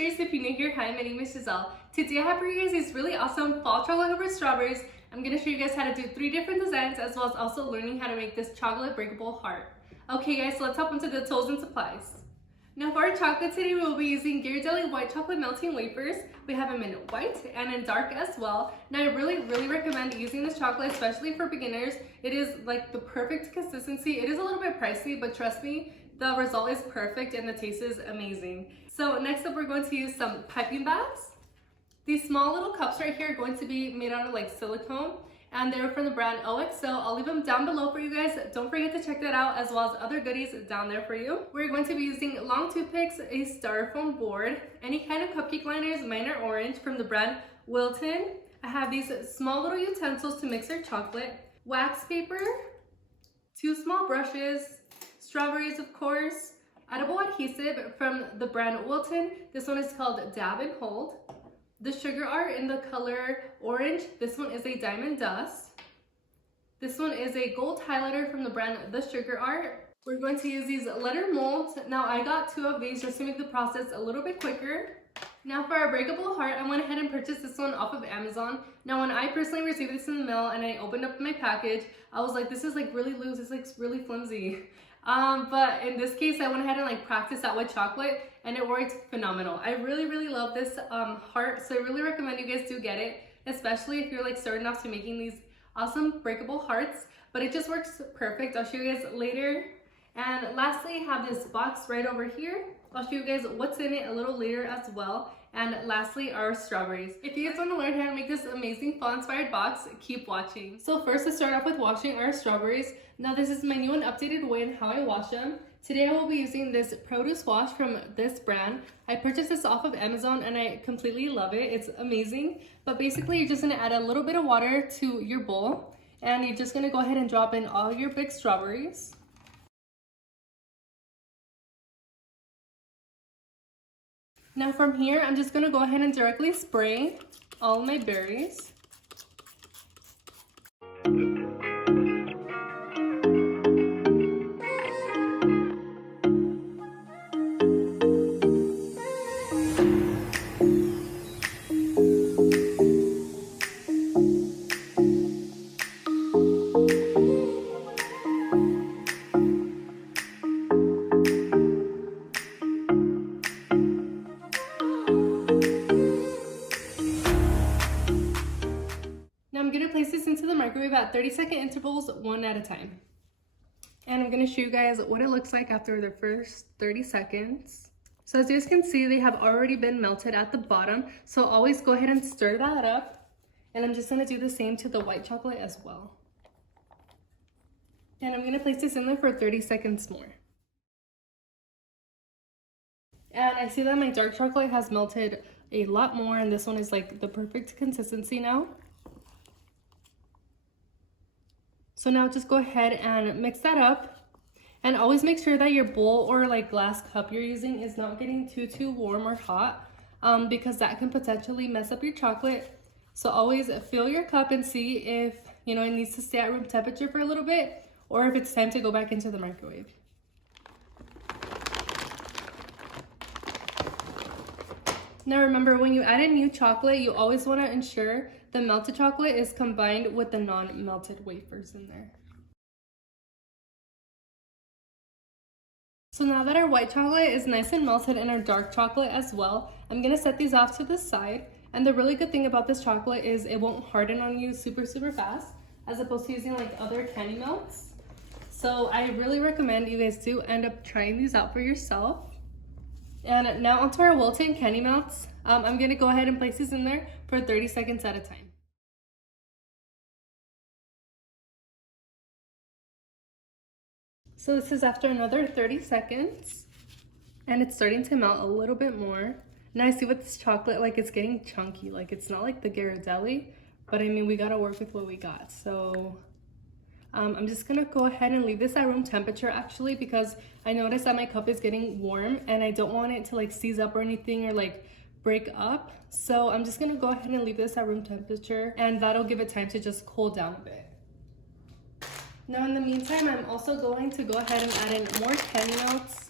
Pastries. If you're new here, hi, my name is Giselle. Today I have for you guys these really awesome fall chocolate covered strawberries. I'm going to show you guys how to do 3 different designs, as well as also learning how to make this chocolate breakable heart. Okay guys, so let's hop into the tools and supplies. Now for our chocolate today, we will be using Ghirardelli White Chocolate Melting Wafers. We have them in white and in dark as well. Now I really recommend using this chocolate, especially for beginners. It is like the perfect consistency. It is a little bit pricey, but trust me, the result is perfect and the taste is amazing. So next up, we're going to use some piping bags. These small little cups right here are going to be made out of like silicone, and they're from the brand OXO. I'll leave them down below for you guys. Don't forget to check that out, as well as other goodies down there for you. We're going to be using long toothpicks, a styrofoam board, any kind of cupcake liners, mine are orange, from the brand Wilton. I have these small little utensils to mix our chocolate, wax paper, 2 small brushes, strawberries of course, edible adhesive from the brand Wilton. This one is called Dab and Hold. The sugar art in the color orange. This one is a diamond dust. This one is a gold highlighter from the brand The Sugar Art. We're going to use these letter molds. Now I got 2 of these just to make the process a little bit quicker. Now for our breakable heart, I went ahead and purchased this one off of Amazon. Now when I personally received this in the mail and I opened up my package, I was like, this is like really loose, it's like really flimsy. But in this case, I went ahead and like practiced that with chocolate, and it worked phenomenal. I really love this heart, so I really recommend you guys do get it, especially if you're like starting off to making these awesome breakable hearts. But it just works perfect. I'll show you guys later. And lastly, I have this box right over here. I'll show you guys what's in it a little later as well. And lastly, our strawberries. If you guys want to learn how to make this amazing fall inspired box, keep watching. So first, let's start off with washing our strawberries. Now this is my new and updated way in how I wash them. Today I will be using this produce wash from this brand. I purchased this off of Amazon and I completely love it. It's amazing. But basically, you're just going to add a little bit of water to your bowl, and you're just going to go ahead and drop in all your big strawberries. Now from here, I'm just going to go ahead and directly spray all my berries. I'm going to place this into the microwave at 30-second intervals, 1 at a time. And I'm going to show you guys what it looks like after the first 30 seconds. So as you guys can see, they have already been melted at the bottom. So always go ahead and stir that up. And I'm just going to do the same to the white chocolate as well. And I'm going to place this in there for 30 seconds more. And I see that my dark chocolate has melted a lot more, and this one is like the perfect consistency now. So now just go ahead and mix that up, and always make sure that your bowl or like glass cup you're using is not getting too warm or hot, because that can potentially mess up your chocolate. So always fill your cup and see if it needs to stay at room temperature for a little bit, or if it's time to go back into the microwave. Now remember, when you add in new chocolate, you always want to ensure the melted chocolate is combined with the non-melted wafers in there. So now that our white chocolate is nice and melted, and our dark chocolate as well, I'm going to set these off to the side. And the really good thing about this chocolate is it won't harden on you super fast, as opposed to using like other candy melts. So I really recommend you guys do end up trying these out for yourself. And now onto our Wilton candy melts. I'm going to go ahead and place these in there for 30 seconds at a time. So this is after another 30 seconds, and it's starting to melt a little bit more. Now I see with this chocolate, like it's getting chunky, like it's not like the Ghirardelli, but I mean, we gotta work with what we got. So I'm just gonna go ahead and leave this at room temperature actually, because I noticed that my cup is getting warm and I don't want it to like seize up or anything or like break up. So I'm just gonna go ahead and leave this at room temperature, and that'll give it time to just cool down a bit. Now in the meantime, I'm also going to go ahead and add in more candy melts.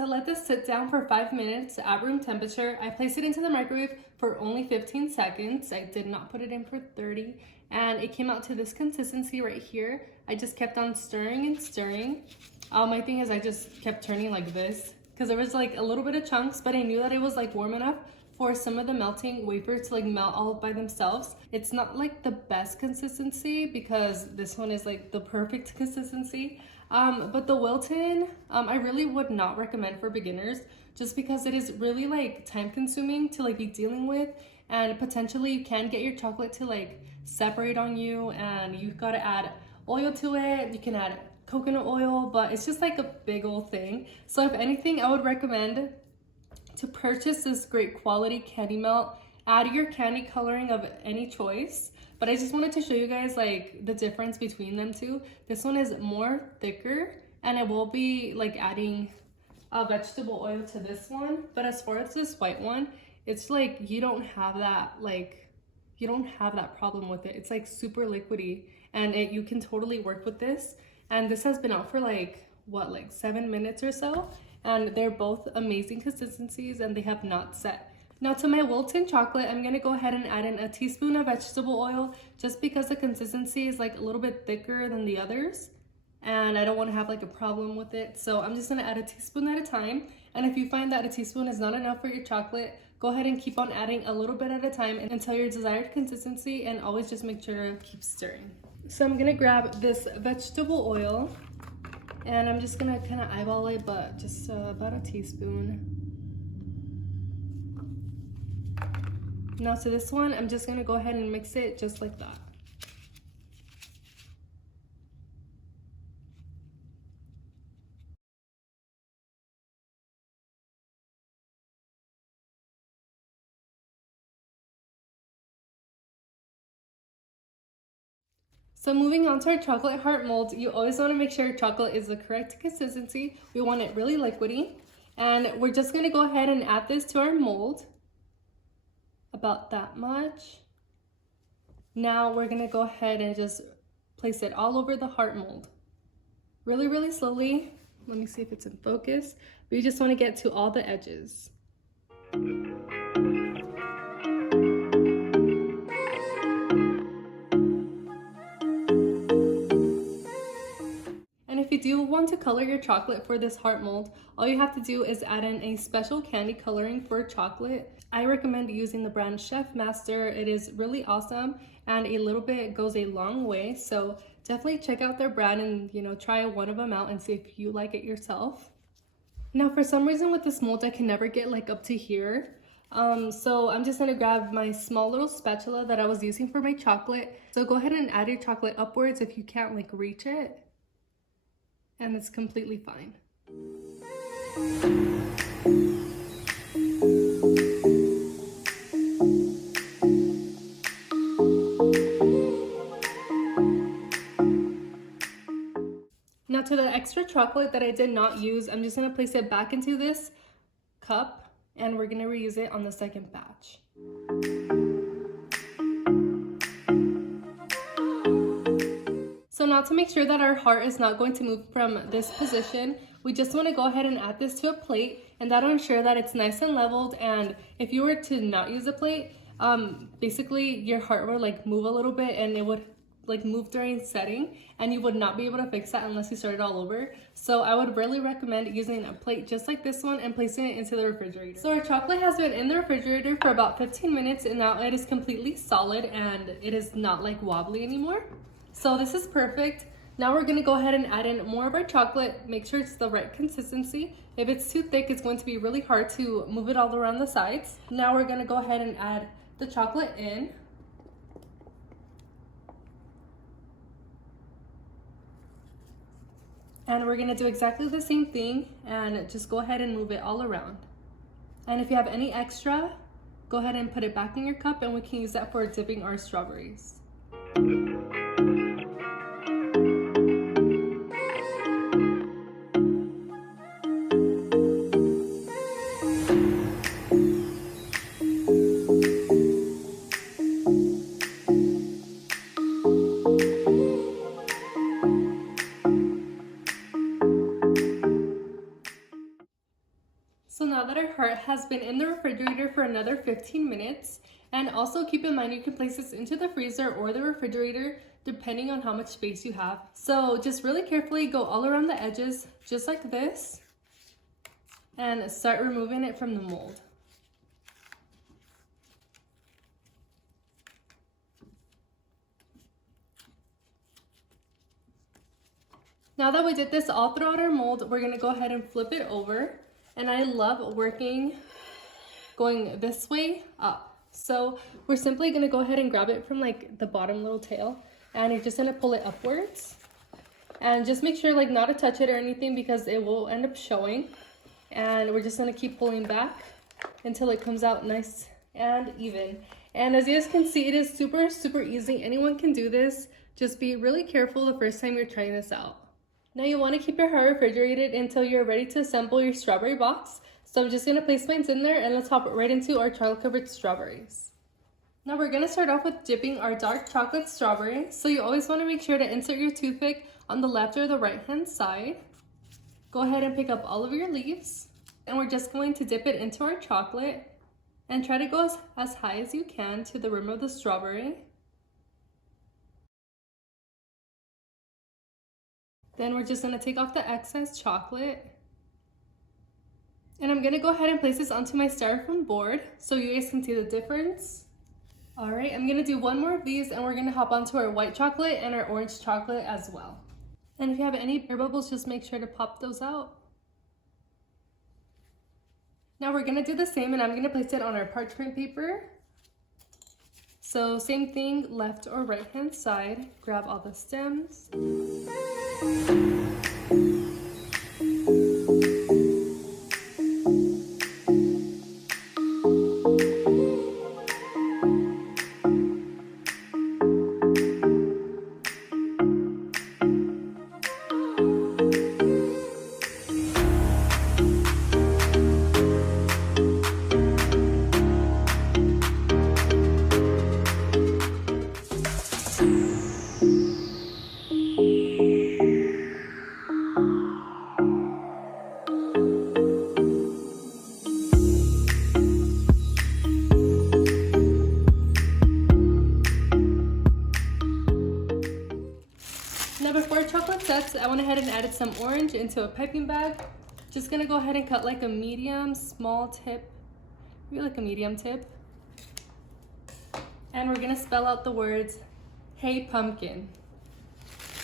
to let this sit down for 5 minutes at room temperature. I placed it into the microwave for only 15 seconds. I did not put it in for 30, and it came out to this consistency right here. I just kept on stirring and stirring. My thing is I just kept turning like this because there was like a little bit of chunks, but I knew that it was like warm enough for some of the melting wafers to like melt all by themselves. It's not like the best consistency because this one is like the perfect consistency. But the Wilton, I really would not recommend for beginners just because it is really like time consuming to like be dealing with, and potentially you can get your chocolate to like separate on you, and you've got to add oil to it. You can add coconut oil, but it's just like a big old thing. So if anything, I would recommend to purchase this great quality candy melt. Add your candy coloring of any choice, but I just wanted to show you guys like the difference between them two. This one is more thicker, and I will be like adding vegetable oil to this one. But as far as this white one, it's like you don't have that problem with it. It's like super liquidy, and you can totally work with this. And this has been out for like 7 minutes or so, and they're both amazing consistencies, and they have not set. Now to my Wilton chocolate, I'm gonna go ahead and add in a teaspoon of vegetable oil just because the consistency is like a little bit thicker than the others, and I don't want to have like a problem with it. So I'm just gonna add a teaspoon at a time, and if you find that a teaspoon is not enough for your chocolate, go ahead and keep on adding a little bit at a time until your desired consistency, and always just make sure to keep stirring. So I'm gonna grab this vegetable oil, and I'm just gonna kind of eyeball it, but just about a teaspoon. Now to this one, I'm just gonna go ahead and mix it just like that. So moving on to our chocolate heart mold, you always want to make sure your chocolate is the correct consistency. We want it really liquidy. And we're just going to go ahead and add this to our mold. About that much. Now we're going to go ahead and just place it all over the heart mold. Really, really slowly. Let me see if it's in focus. We just want to get to all the edges. If you do want to color your chocolate for this heart mold, all you have to do is add in a special candy coloring for chocolate. I recommend using the brand Chef Master. It is really awesome, and a little bit goes a long way. So definitely check out their brand and try one of them out and see if you like it yourself. Now for some reason with this mold, I can never get like up to here. So I'm just gonna grab my small little spatula that I was using for my chocolate. So go ahead and add your chocolate upwards if you can't like reach it. And it's completely fine. Now to the extra chocolate that I did not use, I'm just gonna place it back into this cup, and we're gonna reuse it on the second batch. So now to make sure that our heart is not going to move from this position, we just want to go ahead and add this to a plate, and that'll ensure that it's nice and leveled. And if you were to not use a plate, basically your heart would like move a little bit, and it would like move during setting, and you would not be able to fix that unless you start it all over. So I would really recommend using a plate just like this one and placing it into the refrigerator. So our chocolate has been in the refrigerator for about 15 minutes, and now it is completely solid and it is not like wobbly anymore. So this is perfect. Now we're gonna go ahead and add in more of our chocolate. Make sure it's the right consistency. If it's too thick, it's going to be really hard to move it all around the sides. Now we're gonna go ahead and add the chocolate in. And we're gonna do exactly the same thing and just go ahead and move it all around. And if you have any extra, go ahead and put it back in your cup, and we can use that for dipping our strawberries. been in the refrigerator for another 15 minutes. And also keep in mind you can place this into the freezer or the refrigerator depending on how much space you have. So just really carefully go all around the edges just like this and start removing it from the mold. Now that we did this all throughout our mold, we're gonna go ahead and flip it over. And I love going this way up. So we're simply gonna go ahead and grab it from like the bottom little tail, and you're just gonna pull it upwards. And just make sure like not to touch it or anything because it will end up showing. And we're just gonna keep pulling back until it comes out nice and even. And as you guys can see, it is super, super easy. Anyone can do this. Just be really careful the first time you're trying this out. Now you want to keep your heart refrigerated until you're ready to assemble your strawberry box. So I'm just going to place mine in there and let's hop right into our chocolate covered strawberries. Now we're going to start off with dipping our dark chocolate strawberry. So you always want to make sure to insert your toothpick on the left or the right hand side. Go ahead and pick up all of your leaves. And we're just going to dip it into our chocolate and try to go as high as you can to the rim of the strawberry. Then we're just going to take off the excess chocolate. And I'm going to go ahead and place this onto my styrofoam board so you guys can see the difference. Alright, I'm going to do one more of these and we're going to hop onto our white chocolate and our orange chocolate as well. And if you have any air bubbles, just make sure to pop those out. Now we're going to do the same and I'm going to place it on our parchment paper. So same thing, left or right hand side, grab all the stems. Now before chocolate sets, I went ahead and added some orange into a piping bag. Just gonna go ahead and cut like a medium, small tip, maybe like a medium tip. And we're gonna spell out the words, "Hey Pumpkin."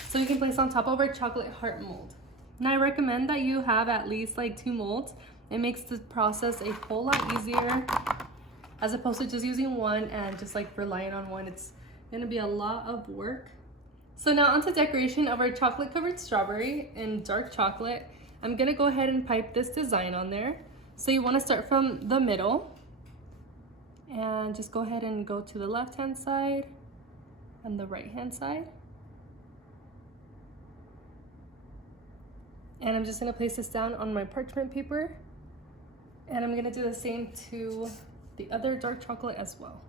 So you can place on top of our chocolate heart mold. Now I recommend that you have at least like 2 molds. It makes the process a whole lot easier as opposed to just using one and just like relying on one. It's gonna be a lot of work. So now onto decoration of our chocolate covered strawberry in dark chocolate. I'm gonna go ahead and pipe this design on there. So you wanna start from the middle and just go ahead and go to the left hand side and the right hand side. And I'm just gonna place this down on my parchment paper. And I'm gonna do the same to the other dark chocolate as well.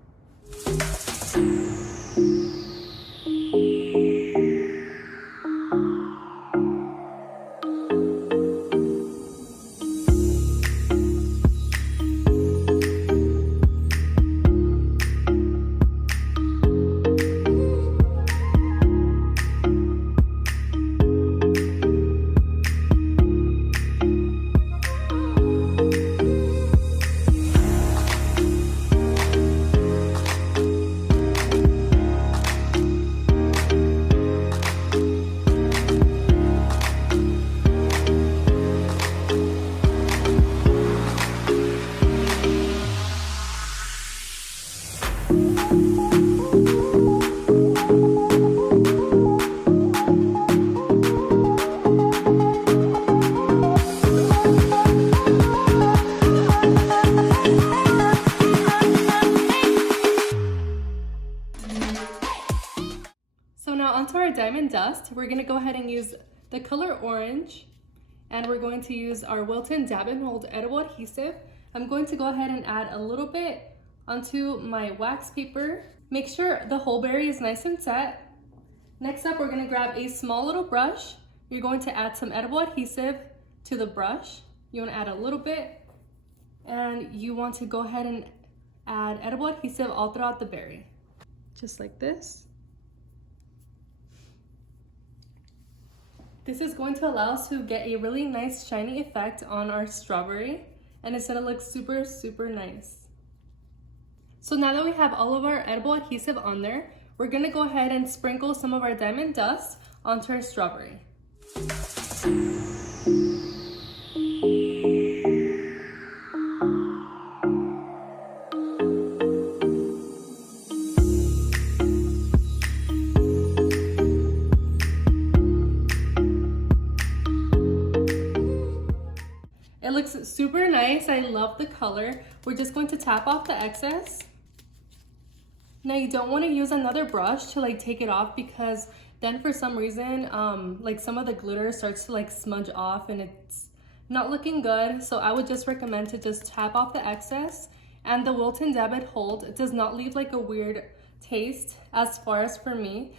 Onto our diamond dust, we're going to go ahead and use the color orange, and we're going to use our Wilton Dab and Hold edible adhesive. I'm going to go ahead and add a little bit onto my wax paper. Make sure the whole berry is nice and set. Next up, we're going to grab a small little brush. You're going to add some edible adhesive to the brush. You want to add a little bit, And you want to go ahead and add edible adhesive all throughout the berry. Just like this. This is going to allow us to get a really nice shiny effect on our strawberry, and it's gonna look super, super nice. So now that we have all of our edible adhesive on there, we're gonna go ahead and sprinkle some of our diamond dust onto our strawberry. It looks super nice. I love the color. We're just going to tap off the excess. Now you don't want to use another brush to like take it off, because then for some reason like some of the glitter starts to like smudge off and it's not looking good. So I would just recommend to just tap off the excess. And the Wilton Dab Hold does not leave like a weird taste as far as for me.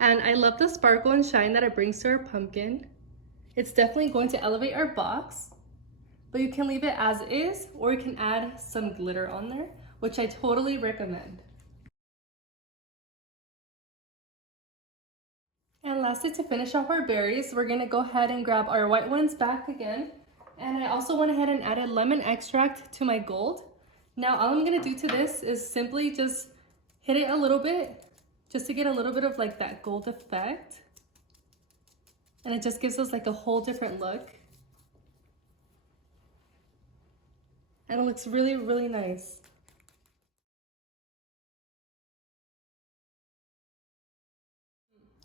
And I love the sparkle and shine that it brings to our pumpkin. It's definitely going to elevate our box. But you can leave it as is, or you can add some glitter on there, which I totally recommend. And lastly, to finish off our berries, we're gonna go ahead and grab our white ones back again. And I also went ahead and added lemon extract to my gold. Now all I'm gonna do to this is simply just hit it a little bit, just to get a little bit of like that gold effect. And it just gives us like a whole different look. And it looks really, really nice.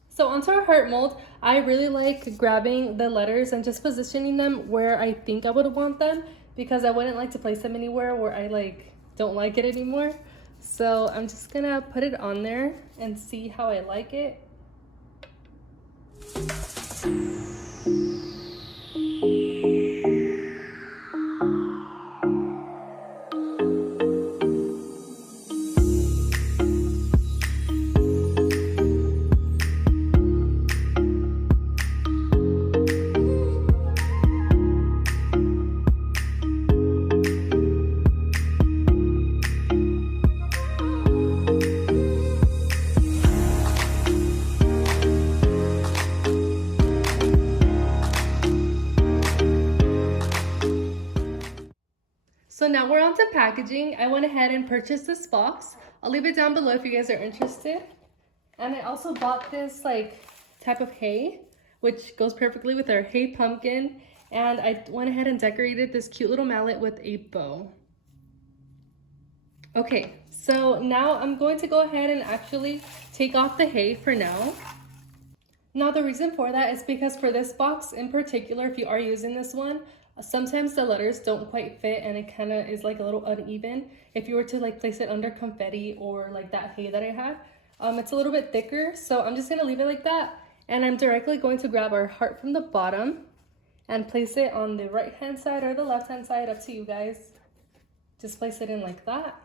So onto our heart mold, I really like grabbing the letters and just positioning them where I think I would want them, because I wouldn't like to place them anywhere where I like don't like it anymore. So I'm just gonna put it on there and see how I like it. So now we're on to packaging. I went ahead and purchased this box. I'll leave it down below if you guys are interested. And I also bought this like type of hay, which goes perfectly with our hay pumpkin. And I went ahead and decorated this cute little mallet with a bow. Okay, so now I'm going to go ahead and actually take off the hay for now. Now the reason for that is because for this box in particular, if you are using this one, sometimes the letters don't quite fit and it kind of is like a little uneven. If you were to like place it under confetti or like that hay that I had, it's a little bit thicker. So I'm just gonna leave it like that. And I'm directly going to grab our heart from the bottom and place it on the right hand side or the left hand side, up to you guys. Just place it in like that.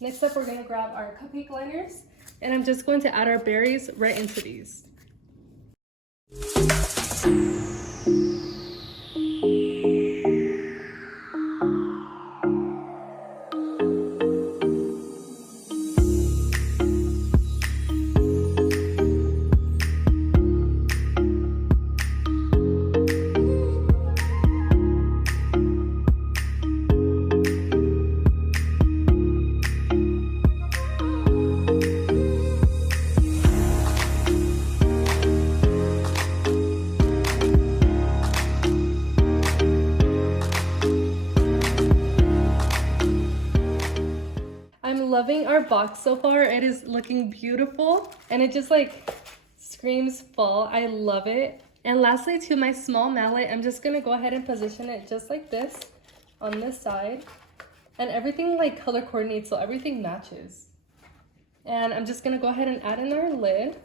Next up, we're gonna grab our cupcake liners, and I'm just going to add our berries right into these. Loving our box so far. It is looking beautiful and it just like screams fall. I love it. And lastly, to my small mallet, I'm just gonna go ahead and position it just like this on this side, and everything like color coordinates, so everything matches. And I'm just gonna go ahead and add in our lid,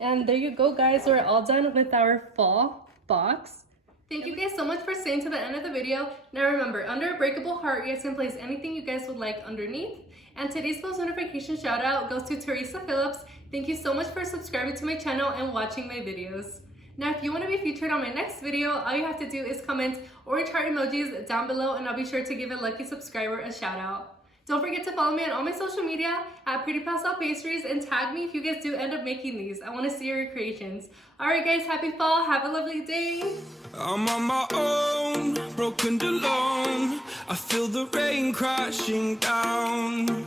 and there you go, guys. We're all done with our fall box. Thank you guys so much for staying to the end of the video. Now remember, under a breakable heart, you guys can place anything you guys would like underneath. And today's post notification shout out goes to Teresa Philips. Thank you so much for subscribing to my channel and watching my videos. Now, if you want to be featured on my next video, all you have to do is comment orange heart emojis down below, and I'll be sure to give a lucky subscriber a shout out. Don't forget to follow me on all my social media at Pretty Pastel Pastries and tag me if you guys do end up making these. I want to see your creations. Alright guys, happy fall, have a lovely day. I'm on my own, broken and alone. I feel the rain crashing down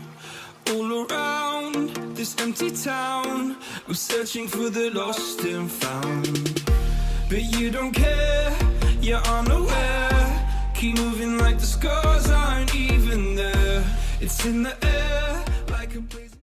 all around this empty town. I'm searching for the lost and found, but you don't care, you're unaware. Keep moving like the scars aren't even there. It's in the air.